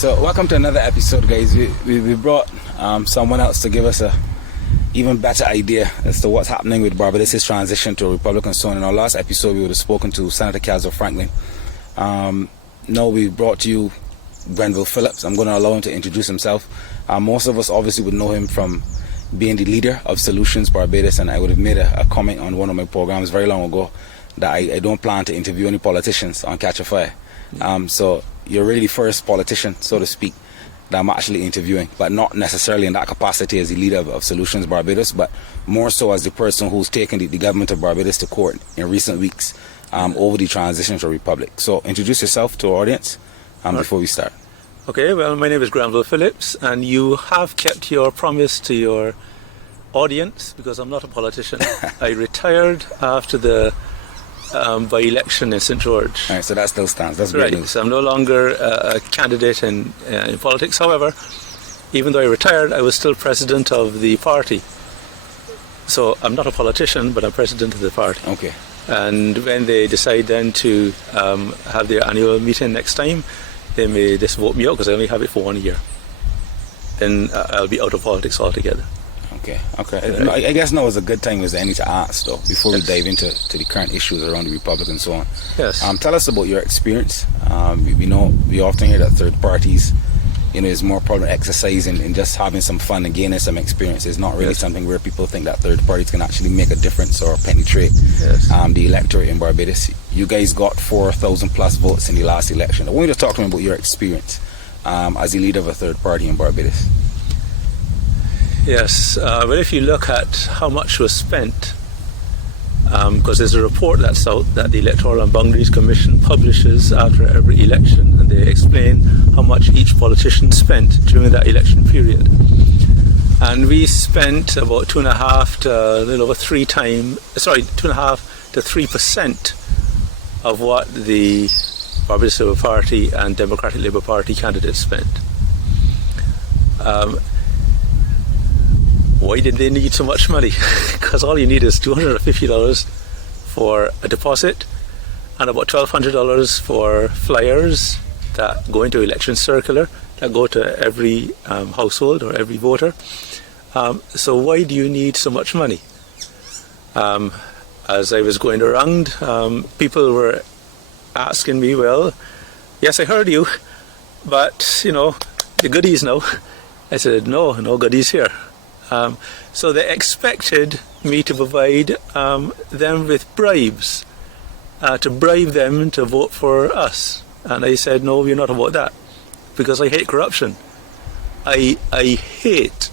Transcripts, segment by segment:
So welcome to another episode, guys. We brought someone else to give us a even better idea as to what's happening with Barbados' transition to a Republican zone. In our last episode, we would have spoken to Senator Caswell Franklin. Now we brought to you Grenville Philips. I'm going to allow him to introduce himself. Most of us obviously would know him from being the leader of Solutions Barbados, and I would have made a comment on one of my programs very long ago that I don't plan to interview any politicians on Catch a Fire. So you're really the first politician, so to speak, that I'm actually interviewing, but not necessarily in that capacity as the leader of Solutions Barbados, but more so as the person who's taken the government of Barbados to court in recent weeks over the transition to a republic. So introduce yourself to our audience before we start. Okay, well, my name is Grenville Philips, and you have kept your promise to your audience because I'm not a politician. I retired after the by-election in St. George. All right, so that still stands. That's right. great news. So I'm no longer a candidate in politics. However, even though I retired, I was still president of the party. So I'm not a politician, but I'm president of the party. Okay. And when they decide then to have their annual meeting next time, they may just vote me out because I only have it for 1 year. Then I'll be out of politics altogether. Okay. I guess now is a good time as any to ask, though, before we dive into the current issues around the Republic and so on. Yes. Tell us about your experience. We often hear that third parties, is more problem exercising and just having some fun and gaining some experience. It's not really something where people think that third parties can actually make a difference or penetrate the electorate in Barbados. You guys got 4,000 plus votes in the last election. I want you to talk to me about your experience as the leader of a third party in Barbados. Yes, well, if you look at how much was spent, because there's a report that's out that the Electoral and Boundaries Commission publishes after every election, and they explain how much each politician spent during that election period. And we spent about 2.5 to a little over 2.5 to 3% of what the Barbados Labour Party and Democratic Labour Party candidates spent. Why did they need so much money? Because all you need is $250 for a deposit and about $1,200 for flyers that go into election circular that go to every household or every voter. So why do you need so much money? As I was going around, people were asking me, well, yes, I heard you, but, the goodies now. I said, no goodies here. So they expected me to provide them with bribes, to bribe them to vote for us. And I said, no, we're not about that, because I hate corruption. I hate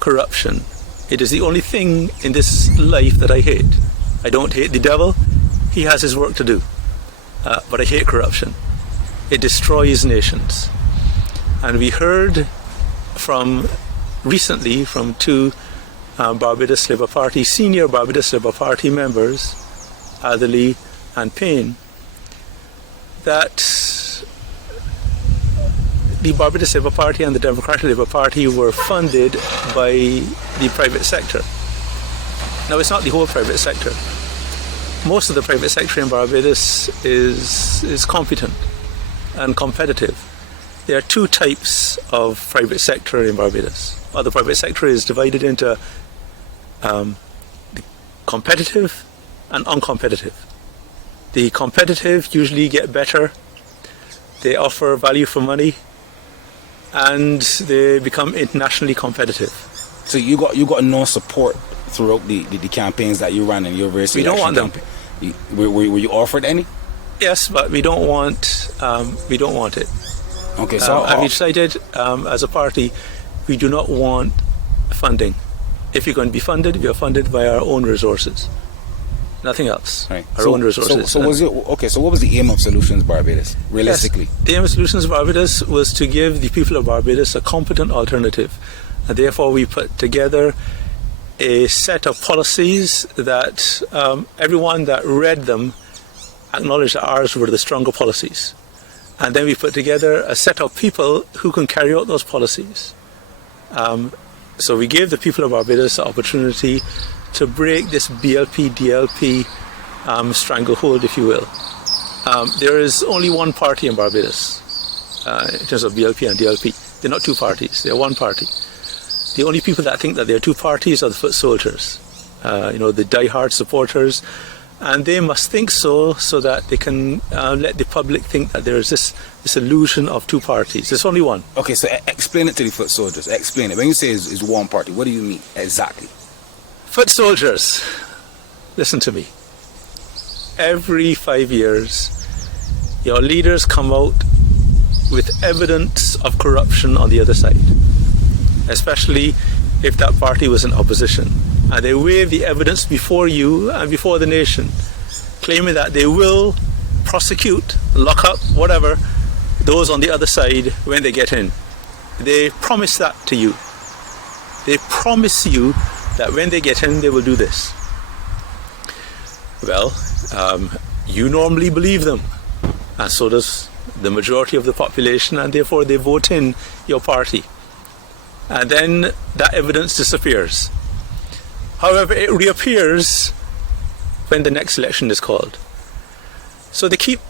corruption. It is the only thing in this life that I hate. I don't hate the devil. He has his work to do. But I hate corruption. It destroys nations. And we heard recently from two Barbados Labour Party, senior Barbados Labour Party members, Adderley and Payne, that the Barbados Labour Party and the Democratic Labour Party were funded by the private sector. Now, it's not the whole private sector. Most of the private sector in Barbados is competent and competitive. There are two types of private sector in Barbados. The private sector is divided into the competitive and uncompetitive. The competitive usually get better, they offer value for money, and they become internationally competitive. So you got no support throughout the campaigns that you ran in your various election campaigns? Were you offered any? Yes, but we don't want it. Okay, so I've decided as a party, we do not want funding. If you're going to be funded, we are funded by our own resources. Nothing else. Right. Our own resources. So what was the aim of Solutions Barbados, realistically? Yes, the aim of Solutions Barbados was to give the people of Barbados a competent alternative. And therefore we put together a set of policies that everyone that read them acknowledged that ours were the stronger policies. And then we put together a set of people who can carry out those policies. So we gave the people of Barbados the opportunity to break this BLP, DLP stranglehold, if you will. There is only one party in Barbados. in terms of BLP and DLP. They're not two parties. They're one party. The only people that think that there are two parties are the foot soldiers, the die-hard supporters, and they must think so that they can let the public think that there is this illusion of two parties. There's only one. Okay, so explain it to the foot soldiers. Explain it. When you say it's one party, what do you mean exactly? Foot soldiers, listen to me. Every 5 years, your leaders come out with evidence of corruption on the other side, especially if that party was in opposition. And they wave the evidence before you and before the nation, claiming that they will prosecute, lock up, whatever, those on the other side when they get in. They promise that to you. They promise you that when they get in, they will do this. Well, you normally believe them, and so does the majority of the population, and therefore they vote in your party. And then that evidence disappears. However, it reappears when the next election is called. So they keep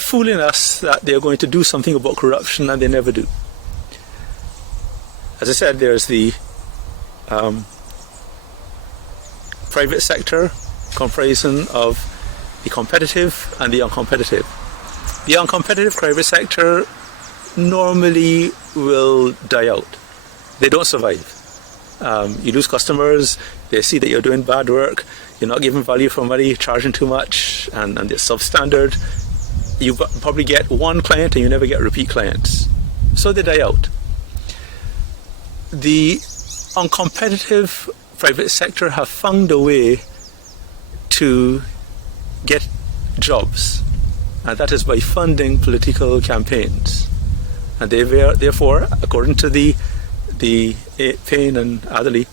fooling us that they're going to do something about corruption, and they never do. As I said, there's the private sector comprising of the competitive and the uncompetitive. The uncompetitive private sector normally will die out. They don't survive. You lose customers, they see that you're doing bad work, you're not giving value for money, charging too much, and they're substandard. You probably get one client and you never get repeat clients. So they die out. The uncompetitive private sector have found a way to get jobs, and that is by funding political campaigns. And they therefore, according to the Payne and Adderley,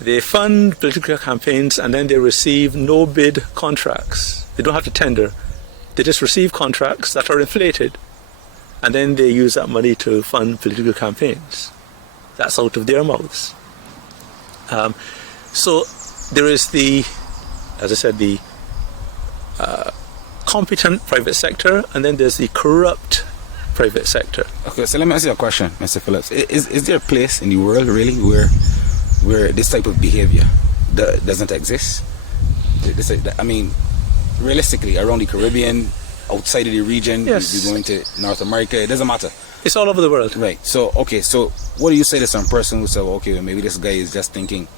they fund political campaigns and then they receive no bid contracts. They don't have to tender. They just receive contracts that are inflated, and then they use that money to fund political campaigns. That's out of their mouths. So there is as I said, the competent private sector, and then there's the corrupt private sector. Okay, so let me ask you a question, Mr. Phillips. Is there a place in the world really where this type of behavior doesn't exist? I mean, realistically, around the Caribbean, outside of the region, yes. you're going to North America, it doesn't matter. It's all over the world. Right. So what do you say to some person who says, okay, well, maybe this guy is just thinking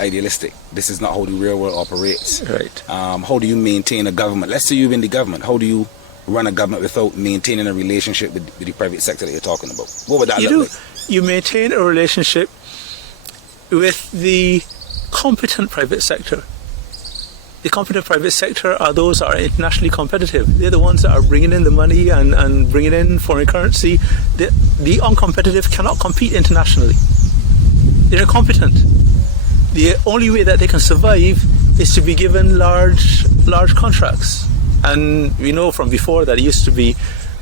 idealistic. This is not how the real world operates. Right. How do you maintain a government? Let's say you've been the government. How do you run a government without maintaining a relationship with the private sector that you're talking about? What would that look like? You maintain a relationship with the competent private sector. The competent private sector are those that are internationally competitive. They're the ones that are bringing in the money and bringing in foreign currency. The uncompetitive cannot compete internationally. They're incompetent. The only way that they can survive is to be given large contracts. And we know from before that it used to be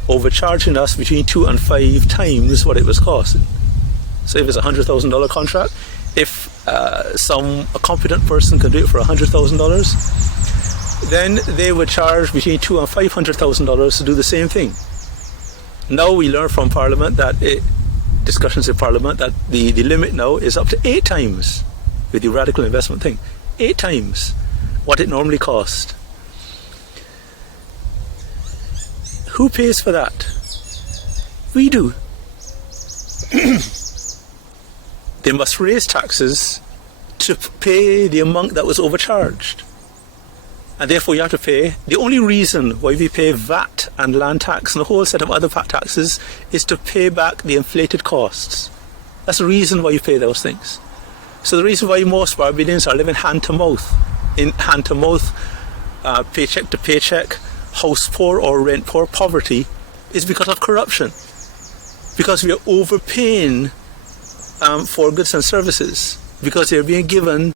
overcharging us between 2 and 5 times what it was costing. So if it's a $100,000 contract, if a competent person can do it for $100,000, then they would charge between $200,000 and $500,000 to do the same thing. Now we learn from Parliament discussions in Parliament that the limit now is up to 8 times with the radical investment thing. 8 times what it normally cost. Who pays for that? We do. They must raise taxes to pay the amount that was overcharged. And therefore you have to pay. The only reason why we pay VAT and land tax and a whole set of other taxes is to pay back the inflated costs. That's the reason why you pay those things. So the reason why most Barbadians are living hand to mouth, paycheck to paycheck, house poor or rent poor poverty, is because of corruption. Because we are overpaying for goods and services, because they're being given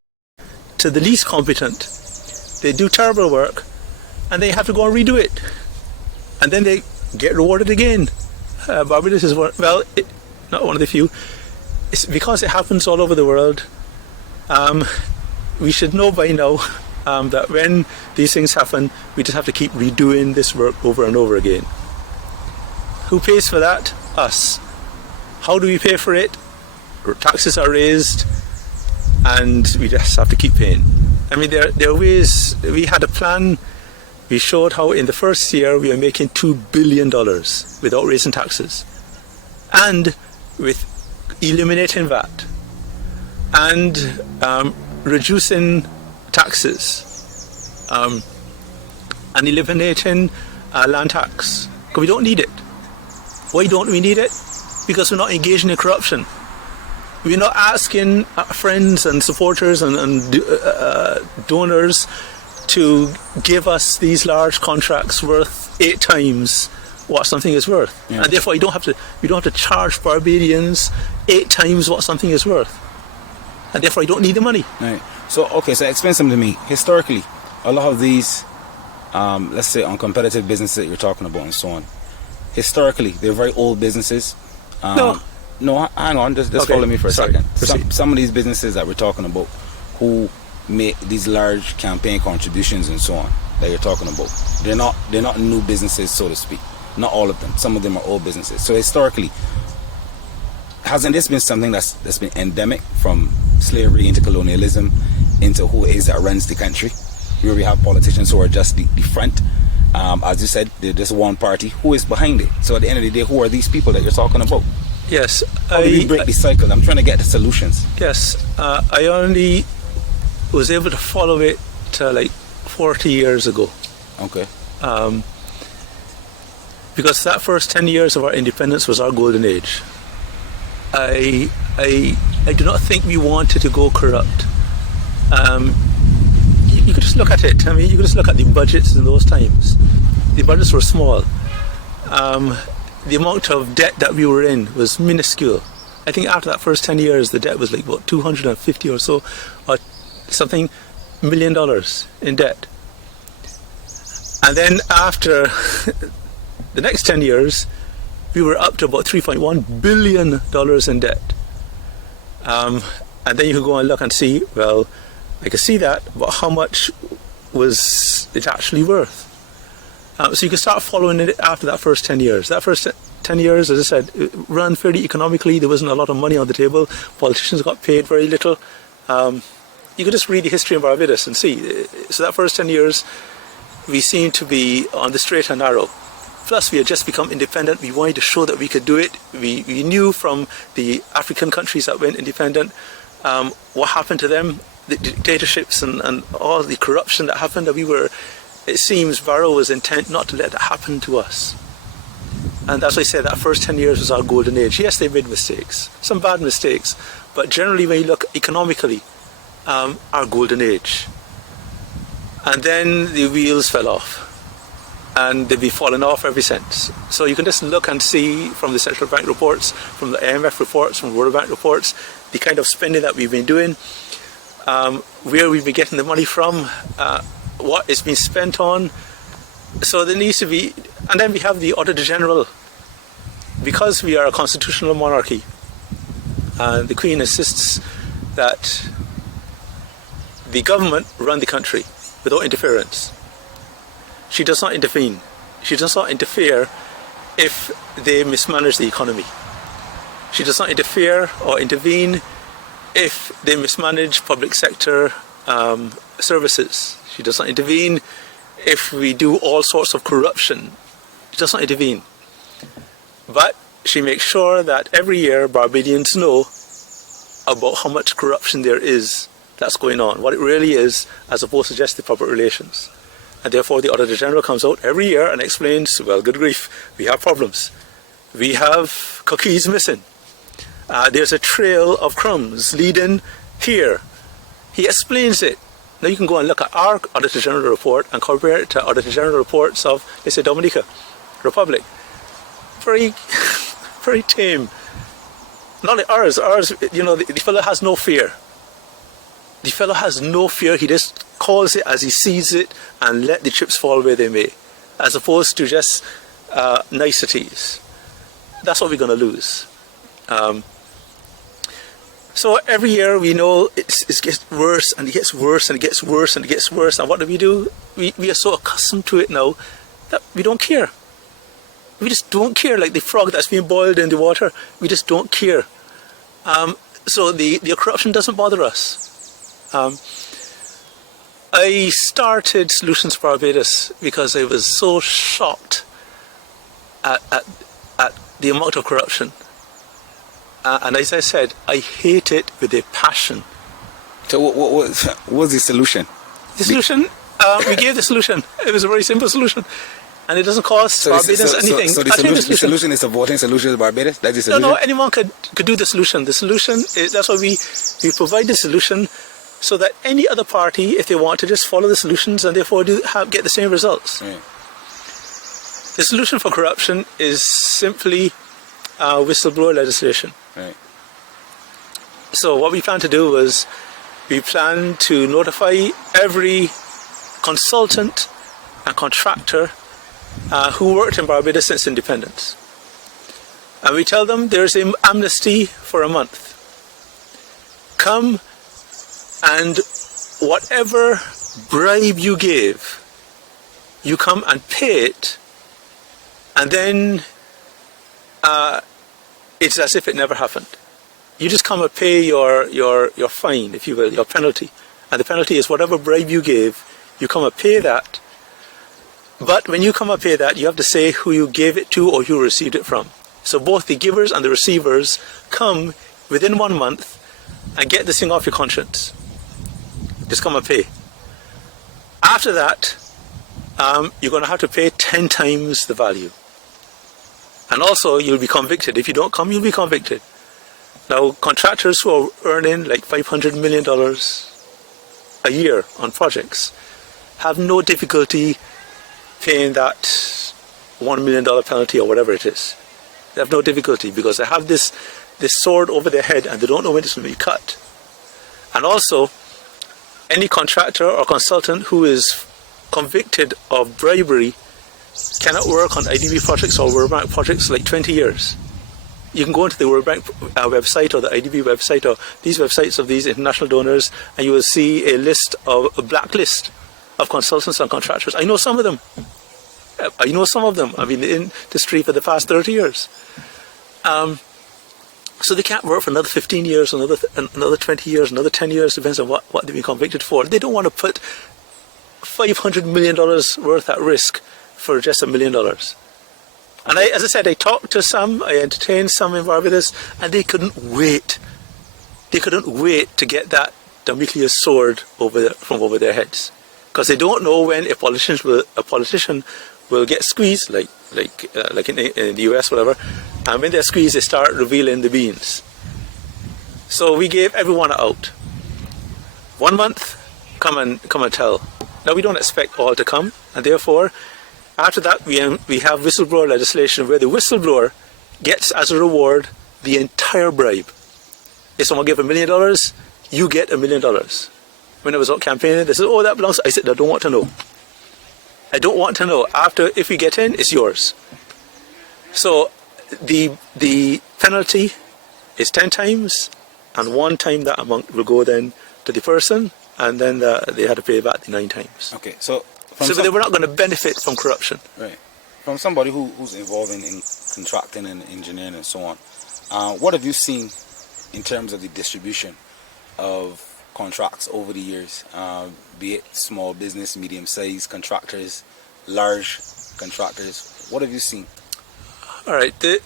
to the least competent. They do terrible work and they have to go and redo it, and then they get rewarded again. Barbados is not one of the few. It's because it happens all over the world. We should know by now that when these things happen, we just have to keep redoing this work over and over again. Who pays for that? Us. How do we pay for it? Taxes are raised, and we just have to keep paying. I mean, there are ways. We had a plan. We showed how in the first year we are making $2 billion without raising taxes, and with eliminating VAT and reducing taxes and eliminating land tax, because we don't need it. Why don't we need it? Because we're not engaging in corruption. We're not asking friends and supporters and donors to give us these large contracts worth 8 times what something is worth, and therefore we don't have to charge Barbadians 8 times what something is worth, and therefore I don't need the money. Right. So explain something to me. Historically, a lot of these, let's say, uncompetitive businesses that you're talking about and so on, historically, they're very old businesses. No, hang on, just okay. Follow me for a second. Some of these businesses that we're talking about who make these large campaign contributions and so on that you're talking about, they're not new businesses, so to speak. Not all of them. Some of them are old businesses. So historically, hasn't this been something that's been endemic from slavery into colonialism into who it is that runs the country, where we have politicians who are just the front? As you said, they're just one party. Who is behind it? So at the end of the day, who are these people that you're talking about? Yes. How do we break the cycle? I'm trying to get the solutions. Yes. I only was able to follow it like 40 years ago. Okay. Because that first 10 years of our independence was our golden age. I do not think we wanted to go corrupt. You could just look at it. I mean, you could just look at the budgets in those times. The budgets were small. The amount of debt that we were in was minuscule. I think after that first 10 years, the debt was like, what, 250 or so, or something, $1 million in debt. And then after the next 10 years, we were up to about $3.1 billion in debt. And then you could go and look and see, well, I could see that, but how much was it actually worth? So you can start following it after that first 10 years. That first 10 years, as I said, it ran fairly economically. There wasn't a lot of money on the table. Politicians got paid very little. You could just read the history of Barbados and see. So that first 10 years, we seemed to be on the straight and narrow. Plus, we had just become independent. We wanted to show that we could do it. We knew from the African countries that went independent what happened to them, the dictatorships and all the corruption that happened, that it seems Barrow was intent not to let that happen to us. And that's why I say that first 10 years was our golden age. Yes, they made mistakes, some bad mistakes, but generally when you look economically, our golden age. And then the wheels fell off, and they've been falling off ever since. So you can just look and see from the central bank reports, from the IMF reports, from World Bank reports, the kind of spending that we've been doing, where we've been getting the money from, what it's been spent on. So there needs to be, and then we have the Auditor General. Because we are a constitutional monarchy, and the Queen insists that the government run the country without interference. She does not intervene. She does not interfere if they mismanage the economy. She does not interfere or intervene if they mismanage public sector services. She does not intervene if we do all sorts of corruption. She does not intervene. But she makes sure that every year Barbadians know about how much corruption there is that's going on, what it really is, as opposed to just the public relations. And therefore the Auditor General comes out every year and explains, well, good grief, we have problems. We have cookies missing. There's a trail of crumbs leading here. He explains it. Now you can go and look at our Auditor General report and compare it to Auditor General reports of, let's say, Dominica Republic. Very, very tame. Not like ours. Ours, you know, the fellow has no fear. The fellow has no fear. He just calls it as he sees it and let the chips fall where they may, as opposed to just niceties. That's what we're going to lose. So every year we know it gets worse and it gets worse and it gets worse and it gets worse. And what do? We are so accustomed to it now that we don't care. We just don't care, like the frog that's being boiled in the water. We just don't care. So the corruption doesn't bother us. I started Solutions Barbados because I was so shocked at the amount of corruption. And as I said, I hate it with a passion. So what was the solution? The solution, we gave the solution. It was a very simple solution. And it doesn't cost Barbados anything. So the solution is a voting solution to Barbados? That's the solution? No, anyone could do the solution. The solution, that's why we provide the solution so that any other party, if they want to, just follow the solutions and therefore get the same results. Right. The solution for corruption is simply whistleblower legislation. Right. So what we plan to do was we plan to notify every consultant and contractor who worked in Barbados since independence. And we tell them there's an amnesty for a month. Come and whatever bribe you gave, you come and pay it, and then it's as if it never happened. You just come and pay your fine, if you will, your penalty. And the penalty is whatever bribe you gave, you come and pay that. But when you come and pay that, you have to say who you gave it to or who you received it from. So both the givers and the receivers come within 1 month and get this thing off your conscience. Just come and pay. After that, you're going to have to pay 10 times the value. And also, you'll be convicted. If you don't come, you'll be convicted. Now, contractors who are earning like $500 million a year on projects have no difficulty paying that $1 million penalty or whatever it is. They have no difficulty because they have this sword over their head and they don't know when it's going to be cut. And also, any contractor or consultant who is convicted of bribery cannot work on IDB projects or World Bank projects like 20 years. You can go into the World Bank website or the IDB website or these websites of these international donors and you will see a blacklist of consultants and contractors. I know some of them. I've been in the industry for the past 30 years. So they can't work for another 15 years, another 20 years, another 10 years, depends on what they've been convicted for. They don't want to put $500 million worth at risk for just $1 million. And as I said, I talked to some, I entertained some in Barbados, and they couldn't wait. They couldn't wait to get that Damocles sword from over their heads. Because they don't know when a politician will get squeezed, like in the US, whatever. And when they're squeezed, they start revealing the beans. So we gave everyone out. 1 month, come and tell. Now we don't expect all to come, and therefore, after that we have whistleblower legislation where the whistleblower gets as a reward the entire bribe. If someone gave $1 million, you get $1 million. When I was out campaigning, they said, "Oh, that belongs." I said, "I don't want to know. I don't want to know. If we get in, it's yours." So the penalty is 10 times, and 1 time that amount will go then to the person, and then they had to pay back the 9 times. Okay, so they were not going to benefit from corruption. Right. From somebody who's involved in contracting and engineering and so on, what have you seen in terms of the distribution of contracts over the years, be it small business, medium-sized contractors, large contractors? What have you seen? All right. There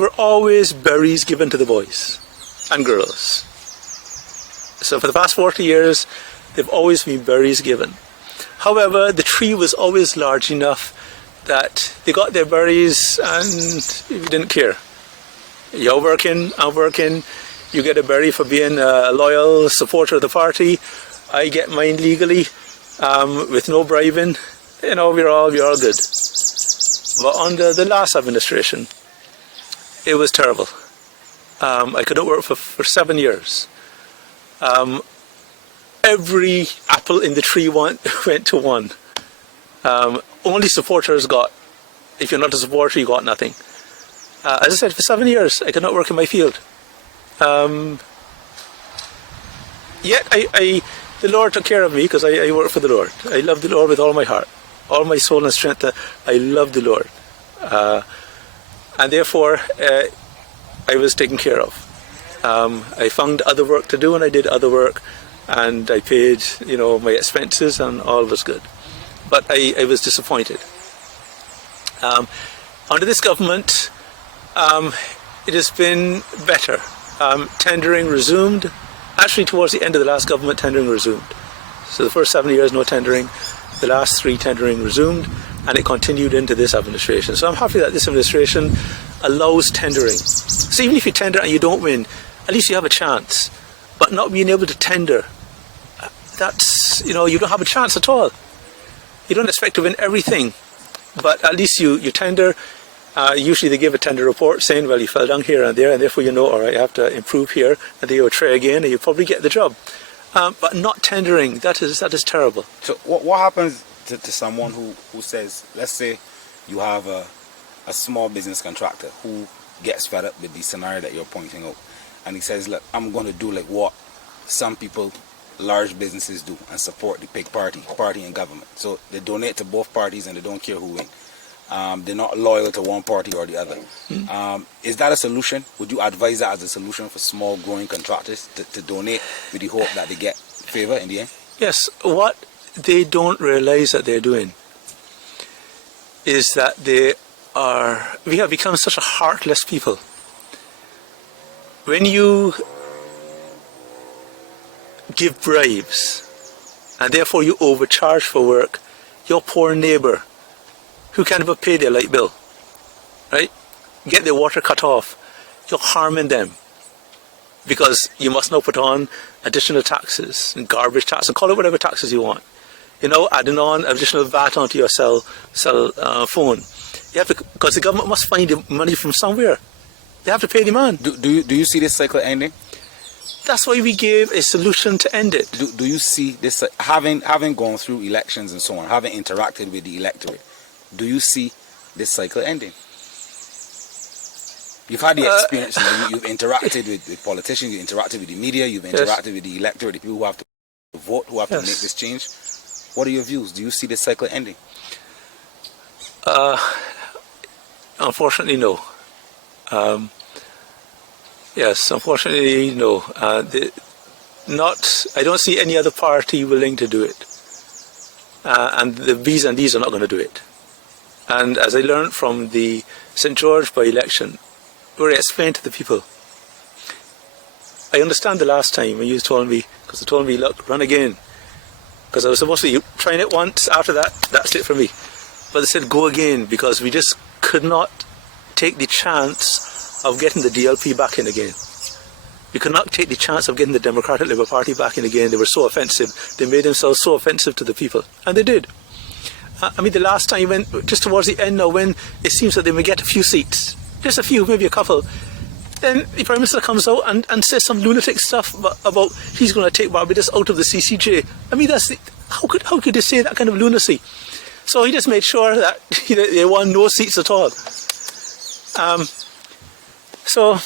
were always berries given to the boys and girls. So for the past 40 years, they've always been berries given. However, the tree was always large enough that they got their berries and you didn't care. You're working, I'm working. You get a berry for being a loyal supporter of the party. I get mine legally with no bribing. You know, we're all good. But under the last administration, it was terrible. I couldn't work for 7 years. Every apple in the tree went to one. Only supporters got. If you're not a supporter, you got nothing. As I said, for 7 years, I could not work in my field. Yet the Lord took care of me because I work for the Lord. I love the Lord with all my heart. all my soul and strength, I love the Lord. And therefore, I was taken care of. I found other work to do, and I did other work, and I paid, my expenses, and all was good. But I was disappointed. Under this government, it has been better. Tendering resumed. Actually, towards the end of the last government, tendering resumed. So the first 7 years, no tendering. The last 3, tendering resumed, and it continued into this administration. So I'm happy that this administration allows tendering. So even if you tender and you don't win, at least you have a chance. But not being able to tender, that's, you don't have a chance at all. You don't expect to win everything, but at least you tender. Usually they give a tender report saying, well, you fell down here and there, and therefore all right, you have to improve here, and then you'll try again, and you'll probably get the job. But not tendering, that is terrible. So what happens to someone who says, let's say you have a small business contractor who gets fed up with the scenario that you're pointing out, and he says, look, I'm going to do like what some people, large businesses do, and support the big party in government. So they donate to both parties and they don't care who wins. They're not loyal to one party or the other. Is that a solution? Would you advise that as a solution for small growing contractors to donate with the hope that they get favor in the end? Yes. What they don't realize that they're doing is that we have become such a heartless people. When you give bribes and therefore you overcharge for work, your poor neighbour who can't even pay their light bill, right, get their water cut off, you're harming them because you must now put on additional taxes and garbage tax, and call it whatever taxes you want. Adding on additional VAT onto your cell phone. You have to, because the government must find the money from somewhere. They have to pay the man. Do you see this cycle ending? That's why we gave a solution to end it. Do you see this, having gone through elections and so on, having interacted with the electorate, do you see this cycle ending? You've had the experience, you've interacted with politicians, you've interacted with the media, you've interacted with the electorate, the people who have to vote, who have to make this change. What are your views? Do you see this cycle ending? Unfortunately, no. Yes, unfortunately, no. I don't see any other party willing to do it. And the B's and D's are not going to do it. And as I learned from the St. George by-election, where I explained to the people, I understand the last time when you told me, because they told me, look, run again. Because I was supposed to be trying it once, after that, that's it for me. But they said, go again, because we just could not take the chance of getting the DLP back in again. We could not take the chance of getting the Democratic Labour Party back in again. They were so offensive. They made themselves so offensive to the people. And they did. The last time, just towards the end now, when it seems that they may get a few seats, just a few, maybe a couple, then the Prime Minister comes out and says some lunatic stuff about he's going to take Barbados out of the CCJ. How could they say that kind of lunacy? So he just made sure that they won no seats at all. So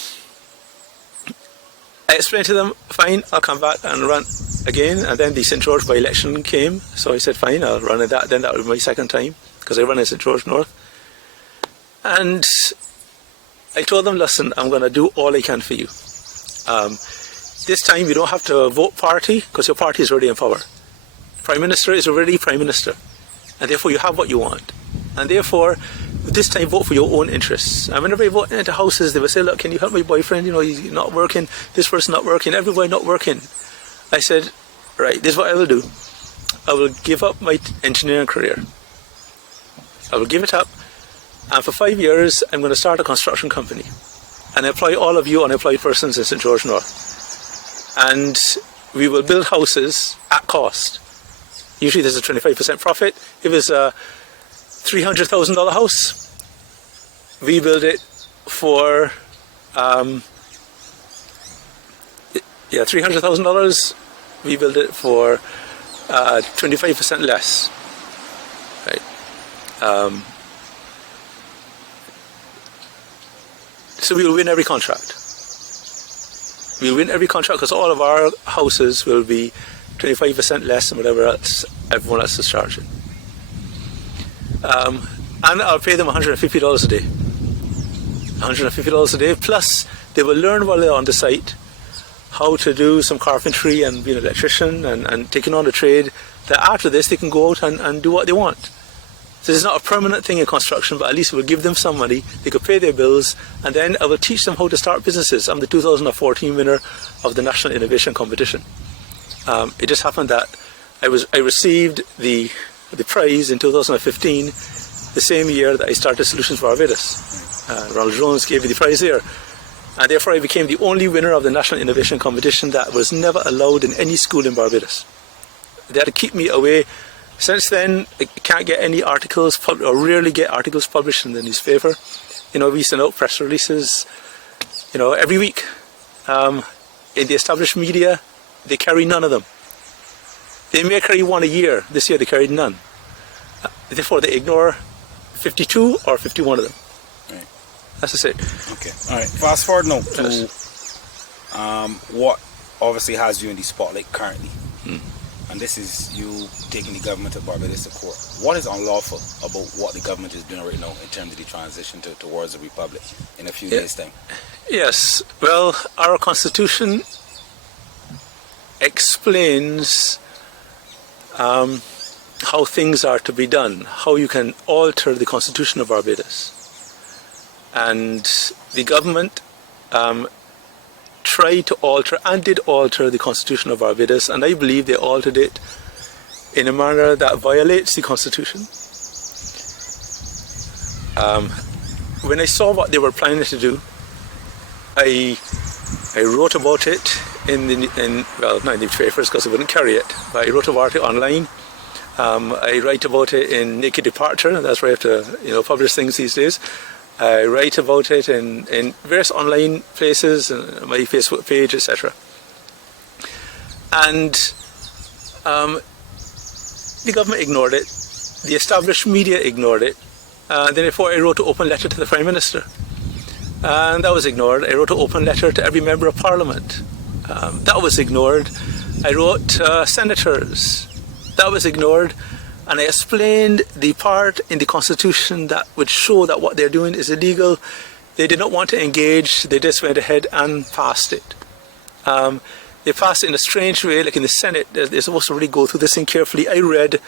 I explained to them, fine, I'll come back and run again. And then the St. George by-election came, so I said, fine, I'll run at that. Then that would be my second time, because I run in St. George North. And I told them, listen, I'm going to do all I can for you. This time you don't have to vote party, because your party is already in power. Prime Minister is already Prime Minister, and therefore you have what you want. And therefore, this time vote for your own interests. And whenever I vote into houses, they will say, look, can you help my boyfriend? He's not working, this person not working, everybody not working. I said, right, this is what I will do. I will give up my engineering career. I will give it up, and for 5 years, I'm going to start a construction company and employ all of you unemployed persons in St. George North. And we will build houses at cost. Usually there's a 25% profit. If it's a $300,000 house, we build it for $300,000. We build it for 25% less. Right. So we'll win every contract. We'll win every contract because all of our houses will be 25% less than whatever else everyone else is charging. And I'll pay them $150 a day. $150 a day, plus they will learn while they're on the site how to do some carpentry and be an electrician and taking on a trade, that after this they can go out and do what they want. So it's not a permanent thing in construction, but at least it will give them some money, they could pay their bills, and then I will teach them how to start businesses. I'm the 2014 winner of the National Innovation Competition. It just happened that I received the prize in 2015, the same year that I started Solutions Barbados. Ronald Jones gave me the prize there. And therefore I became the only winner of the National Innovation Competition that was never allowed in any school in Barbados. They had to keep me away. Since then, I can't get any articles, or rarely get articles published in the newspaper. You know, we send out press releases, you know, every week. In the established media, they carry none of them. They may carry one a year. This year they carried none. Therefore, they ignore 52 or 51 of them. Right. That's just it. Okay. All right. Fast forward now to what obviously has you in the spotlight currently. And this is you taking the government of Barbados to court. What is unlawful about what the government is doing right now in terms of the transition towards a republic in a few days' time? Yes. Well, our constitution explains how things are to be done, how you can alter the constitution of Barbados. And the government tried to alter and did alter the constitution of Barbados, and I believe they altered it in a manner that violates the constitution. When I saw what they were planning to do, I wrote about it well, not in the papers because I wouldn't carry it, but I wrote about it online. I write about it in Naked Departure. That's where I have to, publish things these days. I write about it in various online places, my Facebook page, etc. And the government ignored it. The established media ignored it. Then therefore I wrote an open letter to the Prime Minister. And that was ignored. I wrote an open letter to every member of Parliament. That was ignored. I wrote senators. That was ignored. And I explained the part in the Constitution that would show that what they're doing is illegal. They did not want to engage. They just went ahead and passed it. They passed it in a strange way, like in the Senate. They're supposed to really go through this thing carefully. I read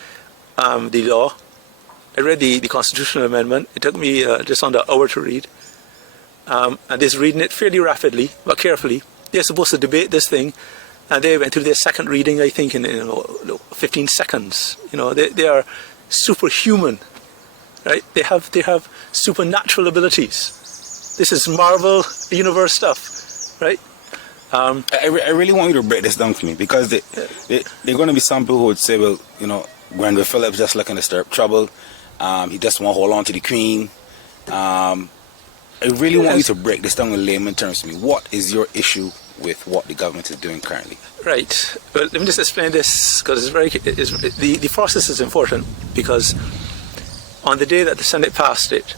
the law. I read the constitutional amendment. It took me just under an hour to read. And they're reading it fairly rapidly, but carefully. They're supposed to debate this thing. And they went through their second reading, I think, in 15 seconds. They are superhuman, right? They have supernatural abilities. This is Marvel Universe stuff, right? I really want you to break this down for me, because there are going to be some people who would say, well, Grenville Philips just looking to stir up trouble. He just want to hold on to the Queen. I really want you to break this down in layman terms to me. What is your issue with what the government is doing currently? Right. Well, let me just explain this, because the process is important, because on the day that the Senate passed it,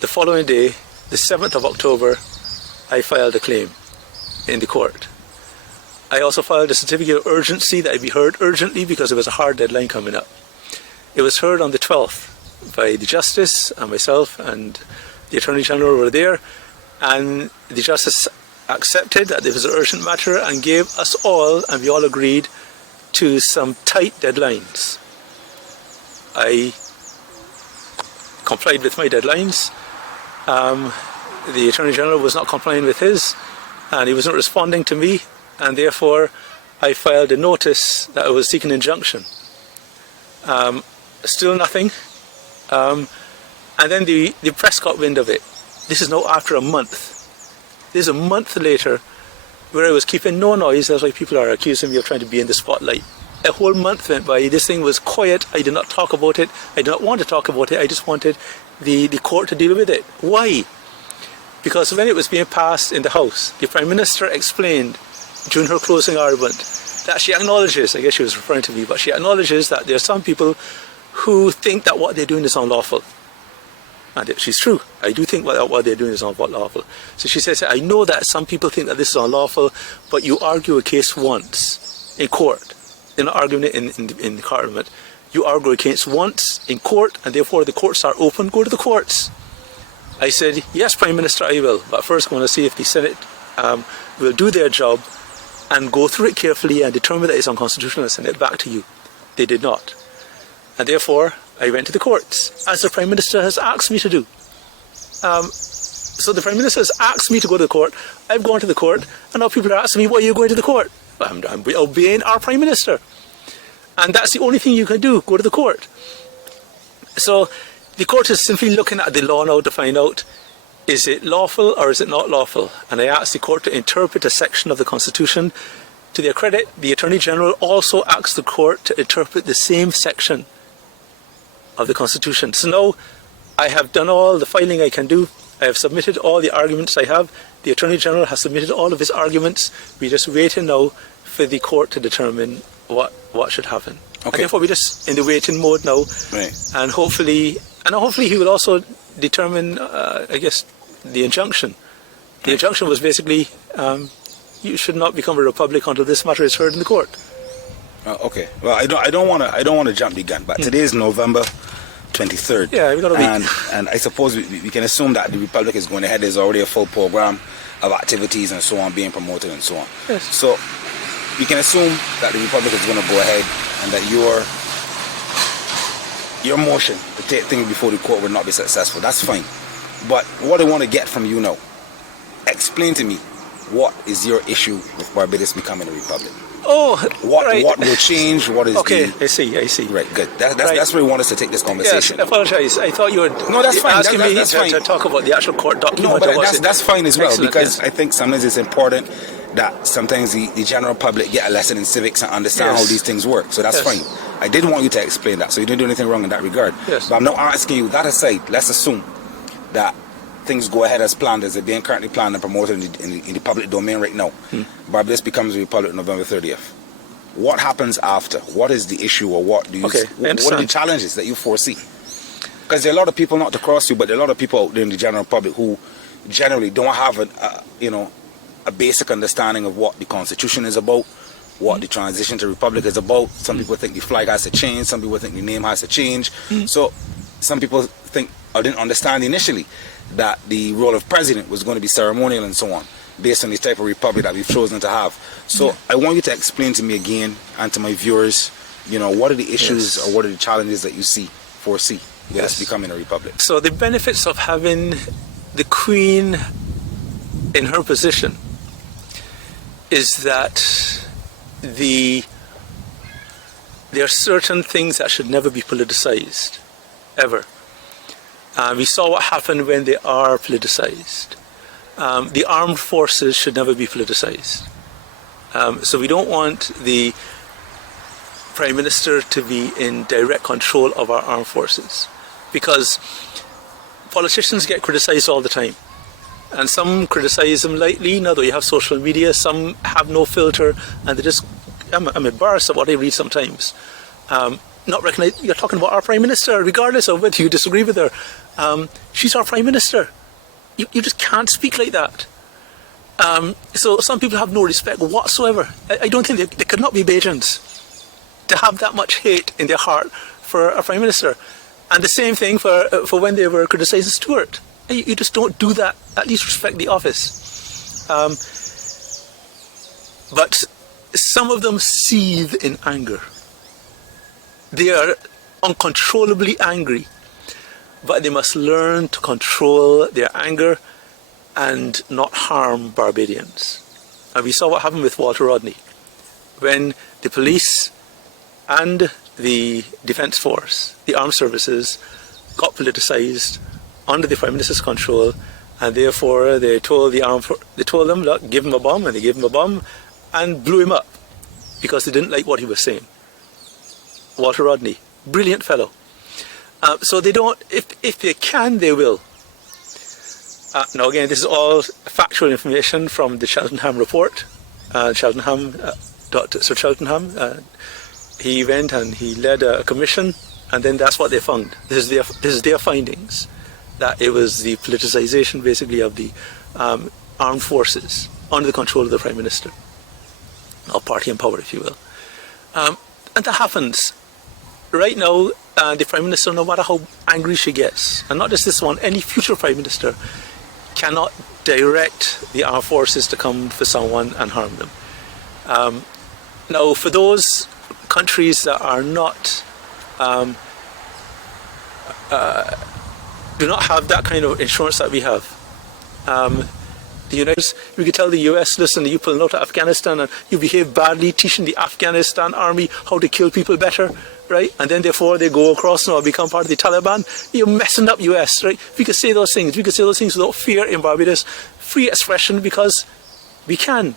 the following day, the 7th of October, I filed a claim in the court. I also filed a certificate of urgency that it be heard urgently because there was a hard deadline coming up. It was heard on the 12th by the Justice and myself, and the Attorney General were there, and the Justice accepted that there was an urgent matter and gave us all, and we all agreed to some tight deadlines. I complied with my deadlines. The Attorney General was not complying with his, and he wasn't responding to me, and therefore I filed a notice that I was seeking injunction. Still nothing. And then the press got wind of it. This is now after a month. This is a month later, where I was keeping no noise. That's why people are accusing me of trying to be in the spotlight. A whole month went by. This thing was quiet. I did not talk about it. I did not want to talk about it. I just wanted the court to deal with it. Why? Because when it was being passed in the House, the Prime Minister explained during her closing argument that she acknowledges, I guess she was referring to me, but she acknowledges that there are some people who think that what they're doing is unlawful. And she's true. I do think what they're doing is unlawful. So she says, I know that some people think that this is unlawful, but you argue a case once in court. They're not arguing it in the Parliament. You argue against once in court, and therefore the courts are open. Go to the courts. I said, yes, Prime Minister, I will. But first I want to see if the Senate will do their job and go through it carefully and determine that it's unconstitutional and send it back to you. They did not. And therefore, I went to the courts, as the Prime Minister has asked me to do. So the Prime Minister has asked me to go to the court. I've gone to the court, and now people are asking me, why are you going to the court? I'm obeying our Prime Minister. And that's the only thing you can do, go to the court. So the court is simply looking at the law now to find out, is it lawful or is it not lawful? And I asked the court to interpret a section of the Constitution. To their credit, the Attorney General also asked the court to interpret the same section of the Constitution. So now I have done all the filing I can do. I have submitted all the arguments I have. The Attorney General has submitted all of his arguments. We're just waiting now for the court to determine what should happen. Okay. And therefore we're just in the waiting mode now. Right. And hopefully he will also determine, the injunction. The injunction was basically, you should not become a republic until this matter is heard in the court. Okay. Well, I don't want to jump the gun, but today is November 23rd. Yeah, we've got a week. And I suppose we can assume that the republic is going ahead. There's already a full program of activities and so on being promoted and so on. Yes. So we can assume that the republic is going to go ahead and that your motion to take things before the court will not be successful. That's fine. But what I want to get from you now, explain to me, what is your issue with Barbados becoming a republic? Oh, right. What will change? What is I see. Right, good. That's where we want us to take this conversation. Yes, I apologize. I thought you were that's fine. asking me that's fine. to talk about the actual court document. No, but that's fine as well. Excellent, because yes. I think sometimes it's important that sometimes the general public get a lesson in civics and understand Yes. how these things work. So that's Yes. fine. I did want you to explain that, so you didn't do anything wrong in that regard. Yes. But I'm not asking you. That aside, let's assume that things go ahead as planned, as they're being currently planned and promoted in the public domain right now. Barbados becomes a republic November 30th. What happens after? What is the issue, or what do you? Okay, what are the challenges that you foresee? Because there are a lot of people, not to cross you, but there are a lot of people out there in the general public who generally don't have a basic understanding of what the Constitution is about, what the transition to republic is about. Some people think the flag has to change. Some people think the name has to change. So some people think, or didn't understand initially, that the role of president was going to be ceremonial and so on, based on the type of republic that we've chosen to have. So I want you to explain to me again and to my viewers, what are the issues or what are the challenges that you foresee with us becoming a republic? So the benefits of having the Queen in her position is that there are certain things that should never be politicized, ever. We saw what happened when they are politicized. The armed forces should never be politicized. So we don't want the Prime Minister to be in direct control of our armed forces, because politicians get criticized all the time. And some criticize them lightly, now that you have social media. Some have no filter, and they just, I'm embarrassed at what I read sometimes. Not recognize, you're talking about our Prime Minister, regardless of whether you disagree with her. She's our Prime Minister. You just can't speak like that. So some people have no respect whatsoever. I don't think they could not be Bajans to have that much hate in their heart for a Prime Minister. And the same thing for when they were criticising Stuart. You just don't do that. At least respect the office. But some of them seethe in anger. They are uncontrollably angry. But they must learn to control their anger and not harm Barbadians. And we saw what happened with Walter Rodney, when the police and the Defence Force, the armed services, got politicised under the Prime Minister's control, and therefore they told them, look, give him a bomb, and they gave him a bomb and blew him up because they didn't like what he was saying. Walter Rodney, brilliant fellow. So they don't, if they can, they will. Now again, this is all factual information from the Cheltenham report. Dr. Sir Cheltenham, he went and he led a commission, and then that's what they found. This is their findings, that it was the politicisation basically of the armed forces under the control of the Prime Minister, or party in power, if you will. And that happens. right now, the Prime Minister, no matter how angry she gets, and not just this one, any future Prime Minister, cannot direct the armed forces to come for someone and harm them. Now, for those countries that are not, do not have that kind of insurance that we have, the United States, we could tell the US, listen, you pull out to Afghanistan and you behave badly, teaching the Afghanistan army how to kill people better, right? And then therefore they go across and become part of the Taliban. You're messing up US, right? We could say those things. We could say those things without fear in Barbados. Free expression, because we can.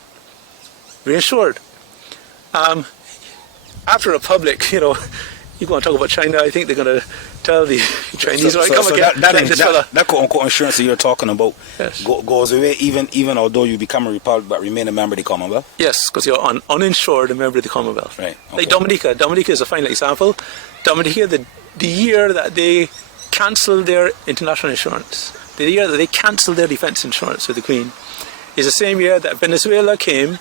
We're insured. After a public, you go and talk about China, I think they're going to tell the Chinese, that quote-unquote insurance that you're talking about, yes, goes away even although you become a republic but remain a member of the Commonwealth? Yes, because you're uninsured a member of the Commonwealth. Right. Okay. Like Dominica is a final example. Dominica, the year that they cancelled their international insurance, the year that they cancelled their defence insurance with the Queen, is the same year that Venezuela came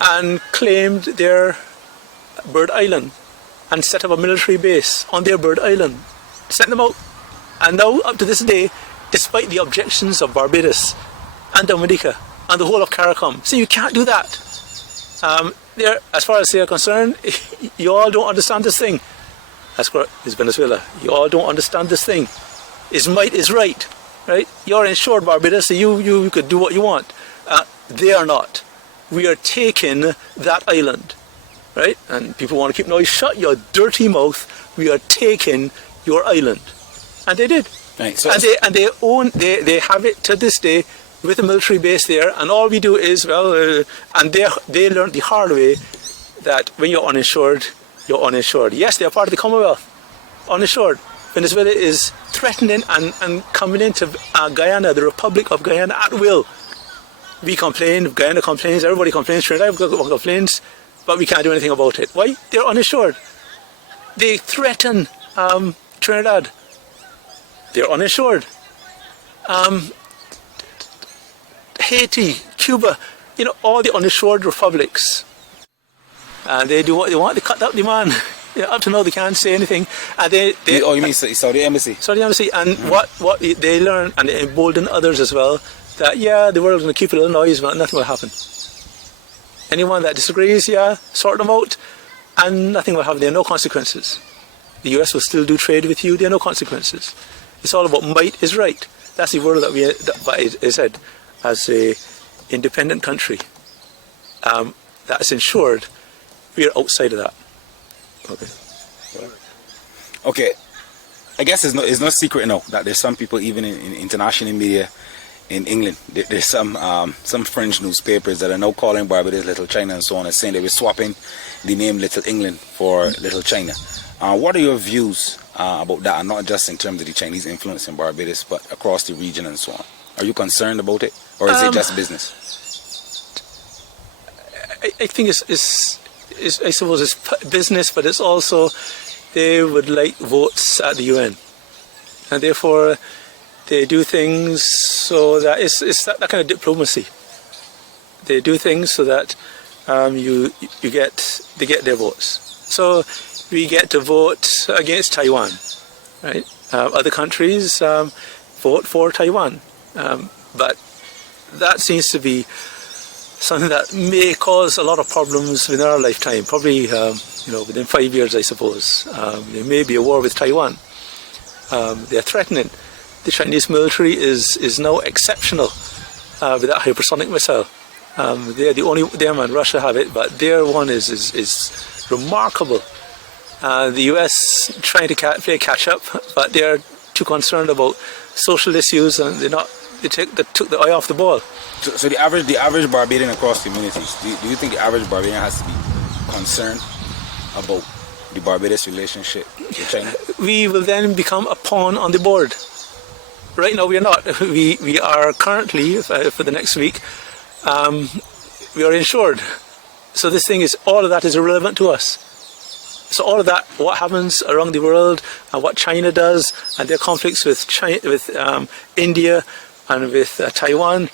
and claimed their Bird Island and set up a military base on their Bird Island, sent them out. And now, up to this day, despite the objections of Barbados and Dominica and the whole of CARICOM, so you can't do that. As far as they are concerned, you all don't understand this thing. That's correct. It's Venezuela. You all don't understand this thing. His might is right, right? You're insured, Barbados, so you could do what you want. They are not. We are taking that island. Right? And people want to keep noise. Shut your dirty mouth. We are taking your island. And they did. Right. So and they have it to this day with a military base there, and all we do is, and they learned the hard way that when you're uninsured, you're uninsured. Yes, they're part of the Commonwealth. Uninsured. Venezuela is threatening and coming into Guyana, the Republic of Guyana, at will. We complain, Guyana complains, everybody complains, Trinidad complains, but we can't do anything about it. Why? They're uninsured. They threaten Trinidad. They're uninsured. Haiti, Cuba, all the uninsured republics. And they do what they want. They cut out the man. Up to now, they can't say anything. And you mean Saudi Embassy? Saudi Embassy. And what they learn, and they embolden others as well, that, the world's going to keep a little noise, but nothing will happen. Anyone that disagrees, sort them out, and nothing will happen. There are no consequences. The US will still do trade with you. There are no consequences. It's all about might is right. That's the word that is said as a independent country that is insured. We are outside of that. Okay. I guess it's no secret now that there's some people, even in international media in England, there's some French newspapers that are now calling Barbados Little China and so on, and saying they were swapping the name Little England for Little China. What are your views about that, and not just in terms of the Chinese influence in Barbados, but across the region and so on? Are you concerned about it, or is it just business? I think I suppose it's business, but it's also they would like votes at the UN, and therefore they do things so that it's that kind of diplomacy. They do things so that they get their votes. So we get to vote against Taiwan, right? Other countries vote for Taiwan, but that seems to be something that may cause a lot of problems within our lifetime. Probably, within 5 years, I suppose. There may be a war with Taiwan. They're threatening. The Chinese military is now exceptional with that hypersonic missile. They're the only, them and Russia have it, but their one is remarkable. The US trying to play catch up, but they're too concerned about social issues, and they took the eye off the ball. So the average Barbadian across communities, do you think the average Barbadian has to be concerned about the Barbados relationship with China? We will then become a pawn on the board. Right now we are not. We are currently, for the next week, we are insured. So this thing all of that is irrelevant to us. So all of that, what happens around the world, and what China does, and their conflicts with India and with Taiwan,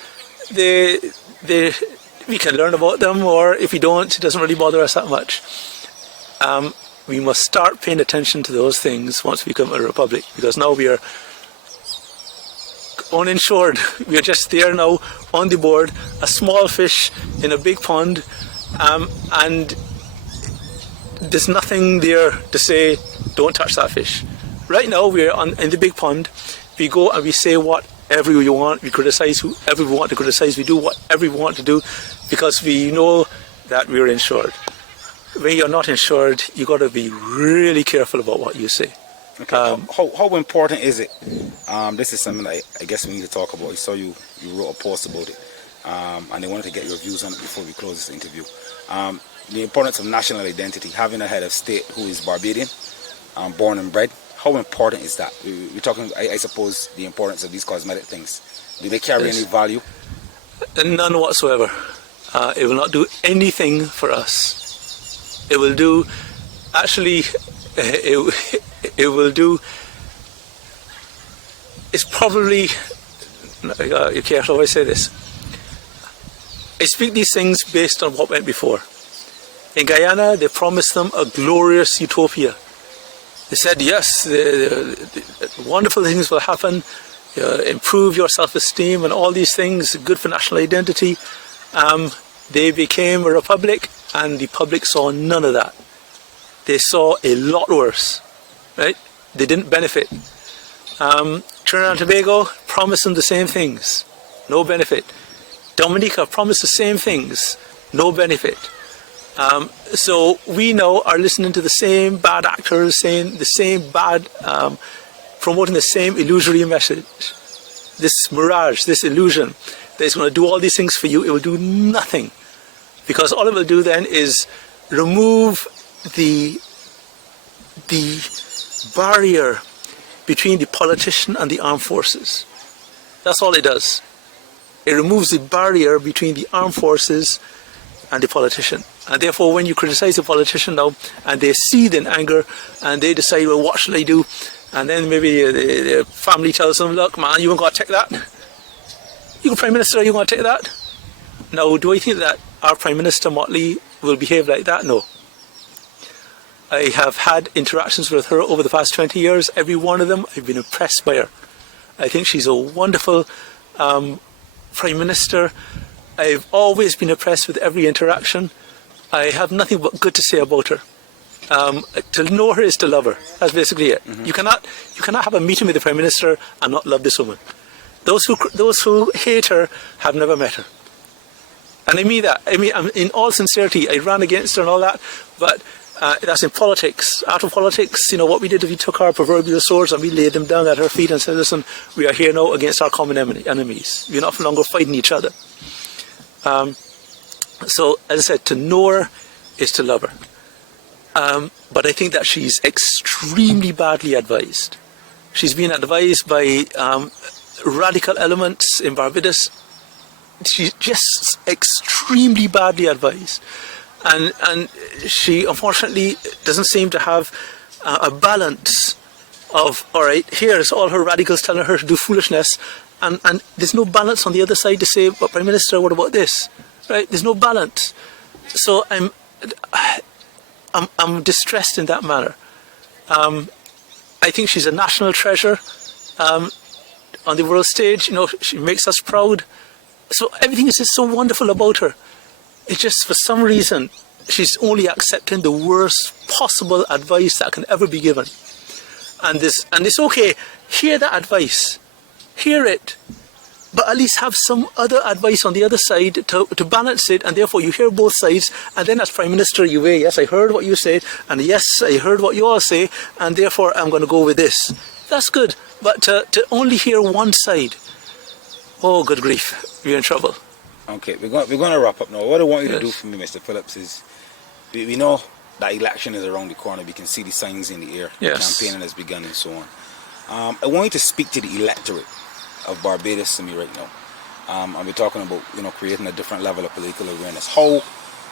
we can learn about them, or if we don't, it doesn't really bother us that much. we must start paying attention to those things once we become a republic, because now we are uninsured. We are just there now on the board, a small fish in a big pond, and there's nothing there to say, don't touch that fish. Right now we're in the big pond. We go and we say whatever we want. We criticize whoever we want to criticize. We do whatever we want to do because we know that we're insured. When you're not insured, you got to be really careful about what you say. Okay. How important is it? This is something I guess we need to talk about. I saw you wrote a post about it, and I wanted to get your views on it before we close this interview. The importance of national identity, having a head of state who is Barbadian, born and bred. How important is that? We're talking, I suppose, the importance of these cosmetic things. Do they carry any value? None whatsoever. It will not do anything for us. It will do, actually, it will do, it's probably, you careful how I say this. I speak these things based on what went before. In Guyana, they promised them a glorious utopia. They said, yes, the wonderful things will happen, improve your self-esteem and all these things, good for national identity. They became a republic, and the public saw none of that. They saw a lot worse, right? They didn't benefit. Trinidad and Tobago promised them the same things, no benefit. Dominica promised the same things, no benefit. So we now are listening to the same bad actors saying the same bad, promoting the same illusory message. This mirage, this illusion that is going to do all these things for you, it will do nothing. Because all it will do then is remove the barrier between the politician and the armed forces. That's all it does. It removes the barrier between the armed forces and the politician. And therefore, when you criticize the politician now, and they seethe in anger, and they decide, well, what shall I do? And then maybe the family tells them, look, man, you ain't got to take that. You're Prime Minister, you got to take that? Now, do I think that our Prime Minister, Motley, will behave like that? No. I have had interactions with her over the past 20 years. Every one of them, I've been impressed by her. I think she's a wonderful Prime Minister. I've always been impressed with every interaction. I have nothing but good to say about her. To know her is to love her. That's basically it. Mm-hmm. You cannot have a meeting with the Prime Minister and not love this woman. Those who hate her have never met her. And I mean that. I mean, in all sincerity, I ran against her and all that, but that's in politics. Out of politics, what we did is we took our proverbial swords and we laid them down at her feet and said, listen, we are here now against our common enemies. We're not longer fighting each other. So, as I said, to know her is to love her. But I think that she's extremely badly advised. She's been advised by radical elements in Barbados. She's just extremely badly advised. And she, unfortunately, doesn't seem to have a balance of, all right, here's all her radicals telling her to do foolishness, and there's no balance on the other side to say, but Prime Minister, what about this? Right? There's no balance. So I'm distressed in that manner. I think she's a national treasure on the world stage. She makes us proud. So everything is just so wonderful about her. It's just, for some reason, she's only accepting the worst possible advice that can ever be given. And it's okay. Hear that advice. Hear it. But at least have some other advice on the other side to balance it, and therefore you hear both sides, and then as Prime Minister you weigh, yes, I heard what you said, and yes, I heard what you all say, and therefore I'm going to go with this. That's good. But to only hear one side, oh, good grief, we're in trouble. Okay, we're going to wrap up now. What I want you to do for me, Mr. Phillips, is we know that election is around the corner. We can see the signs in the air. Yes. Campaigning has begun and so on. I want you to speak to the electorate of Barbados to me right now. And we're talking about creating a different level of political awareness. How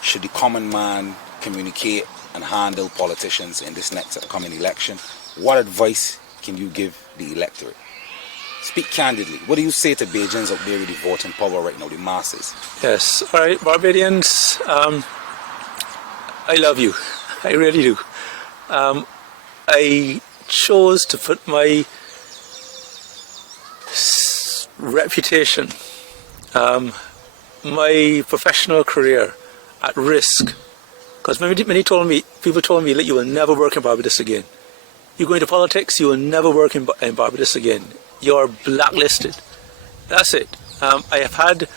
should the common man communicate and handle politicians in this next upcoming election? What advice can you give the electorate? Speak candidly. What do you say to Bajans out there with the voting power right now, the masses? Yes. All right, Barbadians, I love you. I really do. I chose to put my reputation, my professional career at risk. Because many people told me that you will never work in Barbados again. You go into politics, you will never work in Barbados again. You're blacklisted. That's it. I have had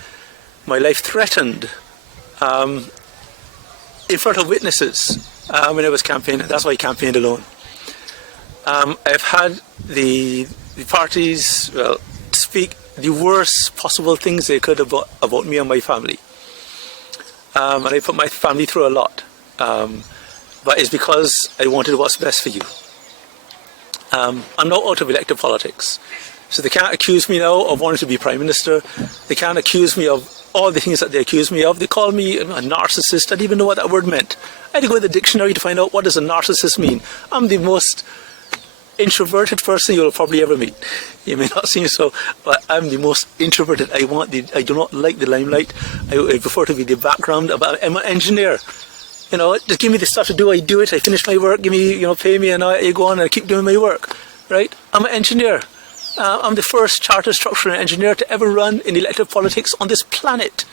my life threatened in front of witnesses when I was campaigning. That's why I campaigned alone. I've had the parties speak the worst possible things they could about me and my family. And I put my family through a lot. But it's because I wanted what's best for you. I'm not out of elected politics. So they can't accuse me now of wanting to be Prime Minister. They can't accuse me of all the things that they accuse me of. They call me a narcissist. I didn't even know what that word meant. I had to go to the dictionary to find out what does a narcissist mean. I'm the most introverted person you'll probably ever meet. You may not seem so, but I'm the most introverted. I do not like the limelight. I prefer to be the background. I'm an engineer. You know, just give me the stuff to do, I do it. I finish my work, give me, pay me, and I go on and I keep doing my work, right? I'm an engineer. I'm the first charter structural engineer to ever run in elected politics on this planet.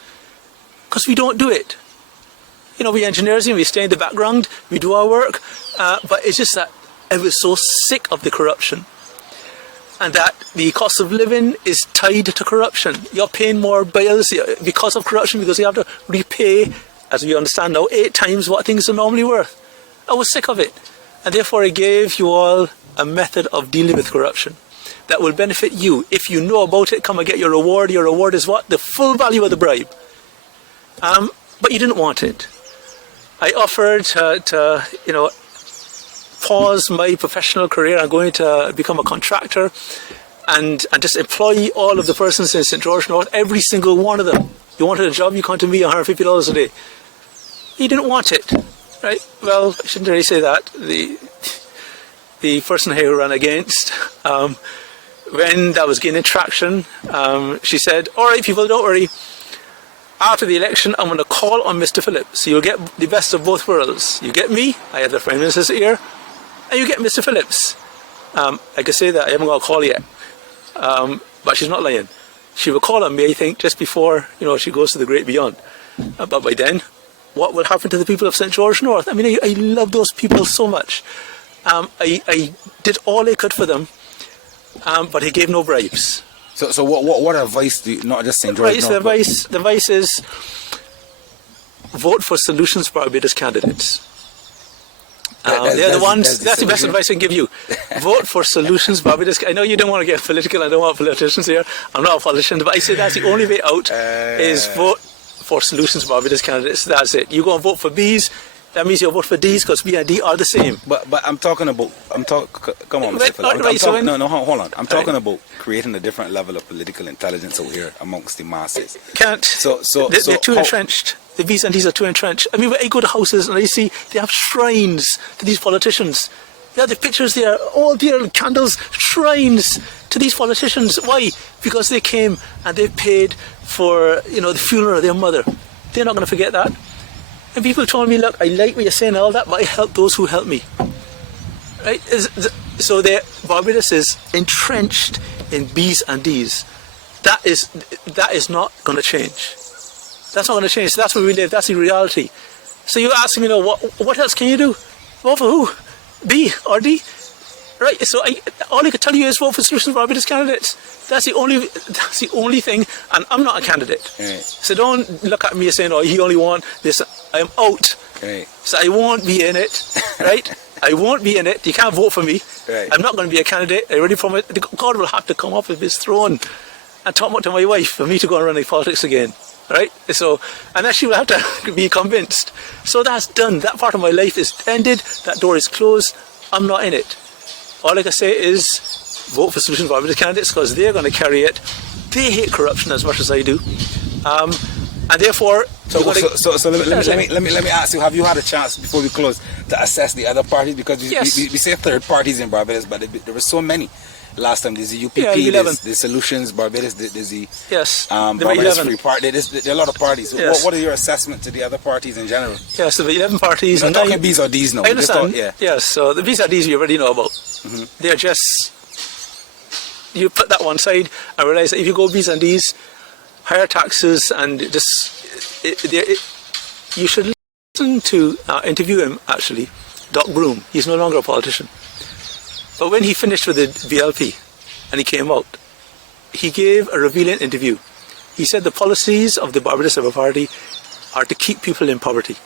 Because we don't do it. We engineers, we stay in the background, we do our work, but it's just that I was so sick of the corruption. And that the cost of living is tied to corruption. You're paying more bills because of corruption, because you have to repay, as we understand now, 8 times what things are normally worth. I was sick of it. And therefore I gave you all a method of dealing with corruption that will benefit you. If you know about it, come and get your reward. Your reward is what? The full value of the bribe. But you didn't want it. I offered to pause my professional career. I'm going to become a contractor and just employ all of the persons in St. George North, every single one of them. You wanted a job, you come to me, $150 a day. You didn't want it, right? Well, I shouldn't really say that. The person I ran against, when that was gaining traction, she said, all right, people, don't worry. After the election, I'm going to call on Mr. Phillips. So you'll get the best of both worlds. You get me, I have the Prime Minister's ear, and you get Mr. Phillips. I can say that I haven't got a call yet, but she's not lying. She will call on me, I think, just before, she goes to the great beyond. But by then, what will happen to the people of St. George North? I mean, I love those people so much. I did all I could for them, but I gave no bribes. So what advice do you, not just St. George North? The advice is vote for Solutions Barbados candidates. They're the ones, that's the best advice I can give you. Vote for Solutions Barbados. I know you don't want to get political, I don't want politicians here. I'm not a politician, but I say that's the only way out is vote for Solutions Barbados candidates. That's it. You go and vote for B's, that means you'll vote for D's because B and D are the same. But I'm talking about, come on, Mr. Phillips. No, hold on. I'm talking about creating a different level of political intelligence out here amongst the masses. Can't. They're too entrenched. The B's and D's are too entrenched. I mean, when I go to houses and I see they have shrines to these politicians. They have the pictures there, all their candles, shrines to these politicians. Why? Because they came and they paid for, the funeral of their mother. They're not going to forget that. And people told me, look, I like what you're saying and all that, but I help those who help me. Right? So Barbados is entrenched in B's and D's. That is not going to change. That's not going to change. That's where we live. That's the reality. So you ask me, what else can you do? Vote for who? B or D? Right. So all I can tell you is vote for Solutions Barbados candidates. That's the only thing. And I'm not a candidate. Right. So don't look at me saying, he only wants this. I'm out. Right. So I won't be in it. Right. I won't be in it. You can't vote for me. Right. I'm not going to be a candidate. I already promised. God will have to come off of his throne and talk to my wife for me to go and run the politics again. Right? So, and then she will have to be convinced. So that's done. That part of my life is ended. That door is closed. I'm not in it. All I can say is vote for Solutions Barbados candidates because they're going to carry it. They hate corruption as much as I do. And therefore... So let me ask you, have you had a chance, before we close, to assess the other parties? Because we say third parties in Barbados, but there were so many. last time. There's the UPP, Yeah, 11. there's the Solutions, Barbados, there's the Yes, the Barbados 11. Free Party. There are a lot of parties. Yes. What are your assessment to the other parties in general? Yes, the 11 parties. We're not talking B's or D's now. I We just understand. talk- yeah. Yes, so the B's and D's you already know about. They're just, you put that one side and realize that if you go B's and D's, higher taxes and just, you should listen to interview him actually, Doc Broom. He's no longer a politician. But when he finished with the VLP and he came out, he gave a revealing interview. He said the policies of the Barbados Labour Party are to keep people in poverty.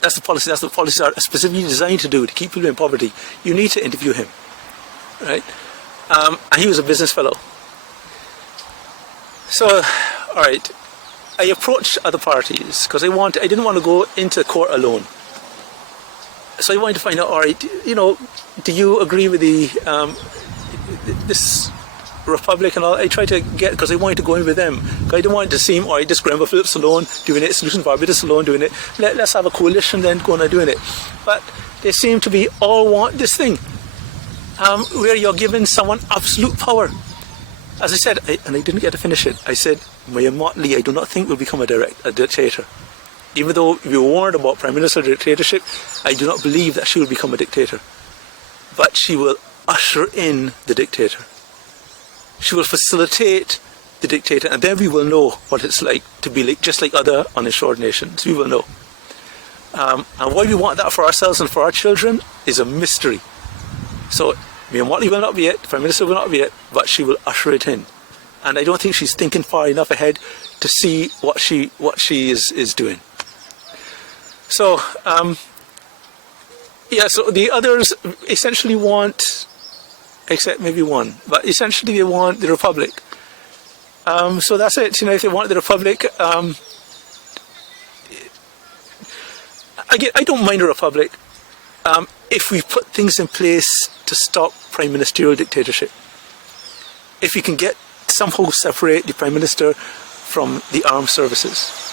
That's the policy. That's what policies are specifically designed to do, to keep people in poverty. You need to interview him, right? And he was a business fellow. So, all right, I approached other parties because I didn't want to go into court alone. So I wanted to find out, all right, you know, do you agree with this Republic and all? I tried to get, because I wanted to go in with them. Because I didn't want it to seem, all right, just Grenville Philips alone doing it, Solutions Barbados alone doing it. Let's have a coalition then going and doing it. But they seem to be all want this thing, where you're giving someone absolute power. As I said, and I didn't get to finish it, I said, Maya Motley, I do not think will become a dictator. Even though we were warned about Prime Minister dictatorship, I do not believe that she will become a dictator. But she will usher in the dictator. She will facilitate the dictator, and then we will know what it's like to be like, just like other uninsured nations. We will know. And why we want that for ourselves and for our children is a mystery. So, Mia Motley will not be it, the Prime Minister will not be it, but she will usher it in. And I don't think she's thinking far enough ahead to see what she is doing. So, so the others essentially want, except maybe one, but essentially they want the Republic. So that's it. You know, if they want the Republic, again, I don't mind a Republic if we put things in place to stop prime ministerial dictatorship. If we can somehow separate the Prime Minister from the armed services.